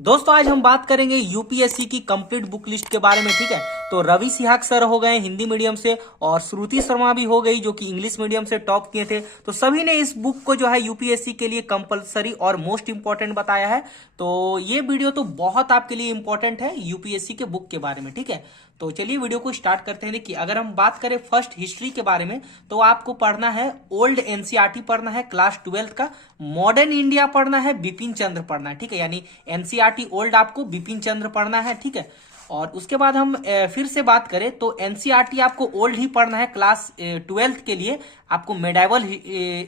दोस्तों आज हम बात करेंगे यूपीएससी की कंप्लीट बुक लिस्ट के बारे में। ठीक है, तो रवि सिहाग सर हो गए हिंदी मीडियम से और श्रुति शर्मा भी हो गई जो कि इंग्लिश मीडियम से टॉप किए थे। तो सभी ने इस बुक को जो है यूपीएससी के लिए कंपलसरी और मोस्ट इंपॉर्टेंट बताया है। तो ये वीडियो तो बहुत आपके लिए इंपॉर्टेंट है यूपीएससी के बुक के बारे में। ठीक है, तो चलिए वीडियो को स्टार्ट करते हैं। देखिए, अगर हम बात करें फर्स्ट हिस्ट्री के बारे में तो आपको पढ़ना है ओल्ड एनसीईआरटी पढ़ना है क्लास 12 का, मॉडर्न इंडिया पढ़ना है, बिपिन चंद्र पढ़ना है। ठीक है, यानी एनसीईआरटी ओल्ड आपको बिपिन चंद्र पढ़ना है। ठीक है, और उसके बाद हम फिर से बात करें तो एनसीईआरटी आपको ओल्ड ही पढ़ना है क्लास 12 के लिए। आपको मेडाइवल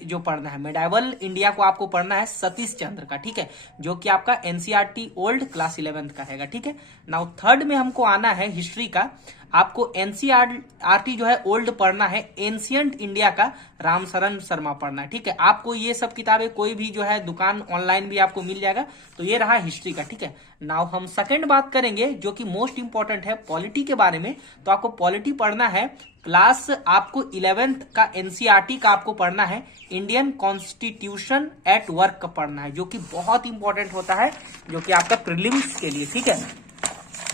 जो पढ़ना है, मेडाइवल इंडिया को आपको पढ़ना है सतीश चंद्र का। ठीक है, जो कि आपका एनसीईआरटी ओल्ड क्लास 11 का रहेगा। ठीक है, नाउ थर्ड में हमको आना है हिस्ट्री का। आपको एनसीईआरटी जो है ओल्ड पढ़ना है एंशियंट इंडिया का, रामशरण शर्मा पढ़ना है। ठीक है, आपको ये सब किताबें कोई भी जो है दुकान ऑनलाइन भी आपको मिल जाएगा। तो ये रहा हिस्ट्री का। ठीक है, नाउ हम सेकंड बात करेंगे जो कि मोस्ट इंपॉर्टेंट है पॉलिटी के बारे में। तो आपको पॉलिटी पढ़ना है क्लास आपको 11th का एनसीईआरटी का आपको पढ़ना है इंडियन कॉन्स्टिट्यूशन एट वर्क का पढ़ना है, जो कि बहुत इंपॉर्टेंट होता है, जो कि आपका प्रीलिम्स के लिए। ठीक है,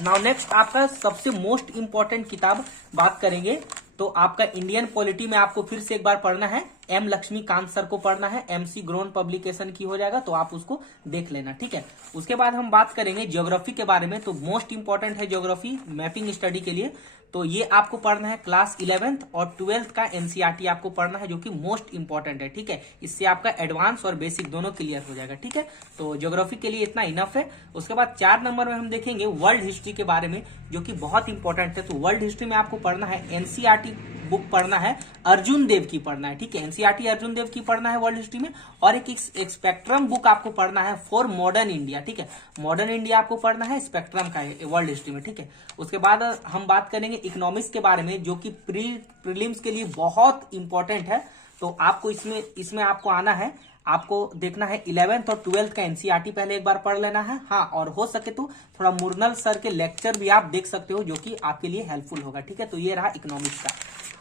नाउ नेक्स्ट आपका सबसे मोस्ट इंपॉर्टेंट किताब बात करेंगे तो आपका इंडियन पॉलिटी में आपको फिर से एक बार पढ़ना है एम लक्ष्मीकांत सर को पढ़ना है, एमसी ग्रोन पब्लिकेशन की हो जाएगा, तो आप उसको देख लेना। ठीक है, उसके बाद हम बात करेंगे ज्योग्राफी के बारे में। तो मोस्ट इंपॉर्टेंट है ज्योग्राफी मैपिंग स्टडी के लिए। तो ये आपको पढ़ना है क्लास 11th और 12th का एनसीईआरटी आपको पढ़ना है, जो कि मोस्ट इंपॉर्टेंट है। ठीक है, इससे आपका एडवांस और बेसिक दोनों क्लियर हो जाएगा। ठीक है, तो ज्योग्राफी के लिए इतना इनफ है। उसके बाद 4 नंबर में हम देखेंगे वर्ल्ड हिस्ट्री के बारे में, जो कि बहुत इंपॉर्टेंट है। तो वर्ल्ड हिस्ट्री में आपको पढ़ना है एनसीईआरटी बुक पढ़ना है अर्जुन देव की पढ़ना है। ठीक है, एनसीईआरटी अर्जुन देव की पढ़ना है वर्ल्ड हिस्ट्री में, और एक स्पेक्ट्रम बुक आपको पढ़ना है फॉर मॉडर्न इंडिया। ठीक है, मॉडर्न इंडिया आपको पढ़ना है स्पेक्ट्रम का वर्ल्ड हिस्ट्री में। ठीक है, उसके बाद हम बात करेंगे इकोनॉमिक्स के बारे में, जो कि प्रीलिम्स के लिए बहुत इंपॉर्टेंट है। तो आपको इसमें आपको आना है, आपको देखना है 11th और 12th का एनसीईआरटी पहले एक बार पढ़ लेना है। हाँ, और हो सके तो थोड़ा मुरनल सर के लेक्चर भी आप देख सकते हो, जो कि आपके लिए हेल्पफुल होगा। ठीक है, तो ये रहा इकोनॉमिक्स का।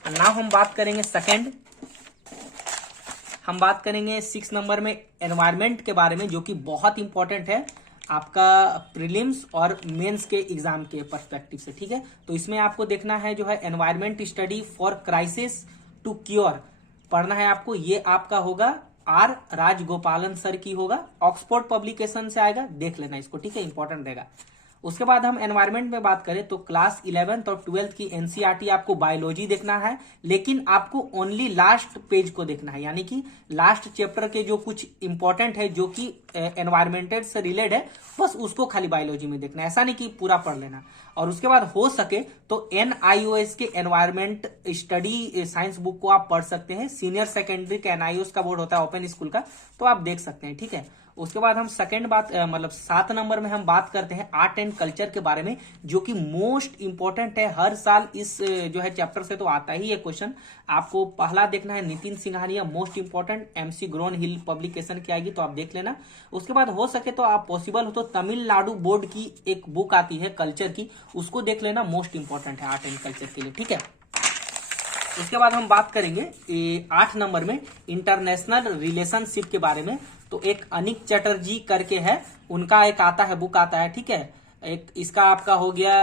नाउ हम बात करेंगे हम बात करेंगे 6 नंबर में एनवायरमेंट के बारे में, जो कि बहुत इंपॉर्टेंट है आपका प्रीलिम्स और मेंस के एग्जाम के पर्सपेक्टिव से। ठीक है, तो इसमें आपको देखना है जो है environment study for crisis to cure पढ़ना है आपको। ये आपका होगा आर राजगोपालन सर की होगा, ऑक्सफोर्ड पब्लिकेशन से आएगा, देख लेना इसको। ठीक है, इंपॉर्टेंट रहेगा। उसके बाद हम एनवायरमेंट में बात करें तो क्लास 11th और 12th की एनसीईआरटी आपको बायोलॉजी देखना है, लेकिन आपको ओनली लास्ट पेज को देखना है, यानी कि लास्ट चैप्टर के जो कुछ इंपॉर्टेंट है जो कि एनवायरमेंटल से रिलेटेड है, बस उसको खाली बायोलॉजी में देखना है, ऐसा नहीं कि पूरा पढ़ लेना। और उसके बाद हो सके तो एनआईओएस के एनवायरमेंट स्टडी साइंस बुक को आप पढ़ सकते हैं। सीनियर सेकेंडरी का एनआईओएस का बोर्ड होता है ओपन स्कूल का, तो आप देख सकते हैं। ठीक है, उसके बाद हम सेकंड बात 7 नंबर में हम बात करते हैं आर्ट एंड कल्चर के बारे में, जो कि मोस्ट इंपॉर्टेंट है। हर साल इस जो है चैप्टर से तो आता ही है क्वेश्चन। आपको पहला देखना है Nitin Singhania, most important, McGraw Hill publication की आएगी, तो आप देख लेना। उसके बाद हो सके तो आप पॉसिबल हो तो तमिलनाडु बोर्ड की एक बुक आती है कल्चर की, उसको देख लेना, मोस्ट इंपॉर्टेंट है आर्ट एंड कल्चर के लिए। ठीक है, उसके बाद हम बात करेंगे 8 नंबर में इंटरनेशनल रिलेशनशिप के बारे में। तो एक अनिक चटर्जी करके है, उनका एक आता है बुक आता है। ठीक है, एक इसका आपका हो गया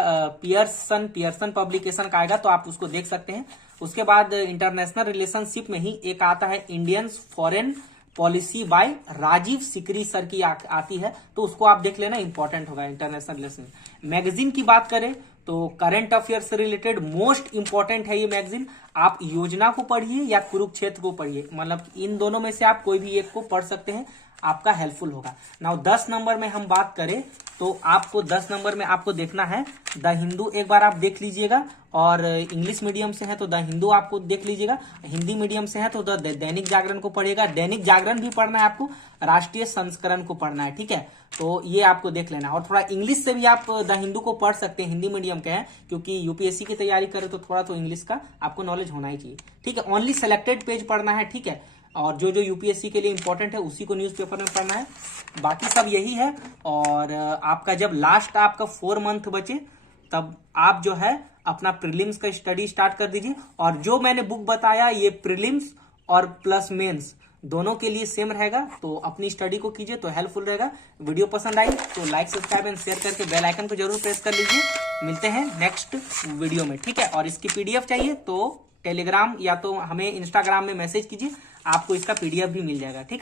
पियर्सन पब्लिकेशन का आएगा, तो आप उसको देख सकते हैं। उसके बाद इंटरनेशनल रिलेशनशिप में ही एक आता है Indians foreign policy by Rajiv Sikri sir की आती है, तो उसको आप देख लेना, इंपॉर्टेंट होगा इंटरनेशनल रिलेशन। मैगजीन की बात करें तो करंट अफेयर से रिलेटेड मोस्ट इंपॉर्टेंट है ये मैगजीन। आप योजना को पढ़िए या कुरुक्षेत्र को पढ़िए, मतलब इन दोनों में से आप कोई भी एक को पढ़ सकते हैं, आपका हेल्पफुल होगा। नाउ 10 नंबर में हम बात करें तो आपको 10 नंबर में आपको देखना है द हिंदू, एक बार आप देख लीजिएगा। और इंग्लिश मीडियम से है तो द हिंदू आपको देख लीजिएगा, हिंदी मीडियम से है तो द दैनिक जागरण को पढ़िएगा। दैनिक जागरण भी पढ़ना है आपको, राष्ट्रीय संस्करण को पढ़ना है। ठीक है, तो ये आपको देख लेना। और थोड़ा इंग्लिश से भी आप द हिंदू को पढ़ सकते हैं, हिंदी मीडियम के हैं, क्योंकि यूपीएससी की तैयारी करें तो थोड़ा तो इंग्लिश का आपको नॉलेज होना ही चाहिए। ठीक है, ओनली सेलेक्टेड पेज पढ़ना है। ठीक है, और जो जो यूपीएससी के लिए इंपॉर्टेंट है उसी को न्यूज़पेपर में पढ़ना है, बाकी सब यही है। और आपका जब लास्ट आपका 4 मंथ बचे तब आप जो है अपना प्रीलिम्स का स्टडी स्टार्ट कर दीजिए। और जो मैंने बुक बताया ये प्रीलिम्स और प्लस मेंस दोनों के लिए सेम रहेगा, तो अपनी स्टडी को कीजिए तो हेल्पफुल रहेगा। वीडियो पसंद आई तो लाइक, सब्सक्राइब एंड शेयर करके बेल आइकन को जरूर प्रेस कर लीजिए। मिलते हैं नेक्स्ट वीडियो में, ठीक है। और इसकी पीडीएफ चाहिए तो टेलीग्राम या तो हमें इंस्टाग्राम में मैसेज कीजिए, आपको इसका पीडीएफ भी मिल जाएगा, ठीक है।